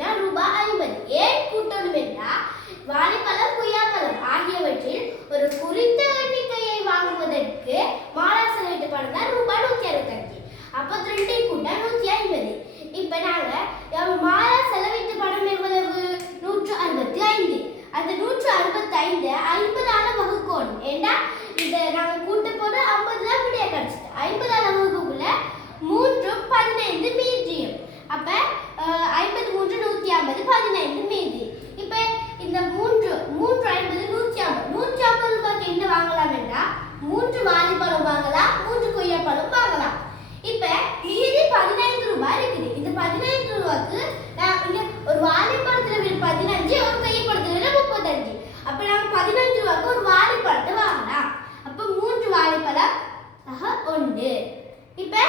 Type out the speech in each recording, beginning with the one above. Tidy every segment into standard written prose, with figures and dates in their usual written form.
கூட்டினா ரூபாய் 50. ஏன் கூட்டணும் என்றால் வாழைப்பழம் கொய்யாப்பழம் ஆகியவற்றில் ஒரு குறித்த எண்ணிக்கையை வாங்குவதற்கு மாலா செலவிட்ட பணம் தான் ரூபாய் 165. அப்போ 2 கூட்டா 150. இப்போ நாங்கள் மாலா செலவிட்ட பணம் எவ்வளவு? 165. அந்த 165 50ஆல வகுக்கணும். ஏண்டா இதை நாங்கள் கூட்ட போது 50 தான் விடைய கிடைச்சது. 50ஆல வகுப்புக்குள்ள 3 15 மீதியும். அப்போ 50 3 150 15 மீதி. இப்போ இந்த 3 50 150 150 ரூபாய்க்கு என்ன வாங்கலாம் என்றால் 3 வாழைப்பழம் வாங்கலாம், 3 கொய்யாப்பழம் வாங்கலாம். இப்போ மீதி 15 ரூபாய் இருக்குது. இந்த 15 ரூபாய்க்கு இங்கே ஒரு வாழைப்பழத்தில் 15, ஒரு கொய்யாப்பழத்தில் 35. அப்போ நாங்கள் 15 ரூபாய்க்கு ஒரு வாழைப்பழத்தை வாங்கலாம். அப்போ 3 வாழைப்பழம் உண்டு. இப்போ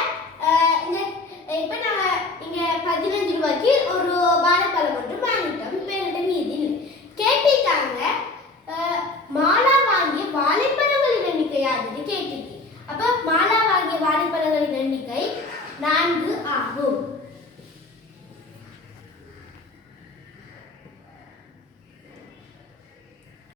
இப்போ நாங்கள் இங்கே 15 ரூபாய்க்கு ஒரு வாழைப்பழம் மட்டும் வாங்கிட்டோம். இப்போ என்கிட்ட மீதி கேட்டிருக்காங்க மாலா வாங்கி வாழைப்பழம்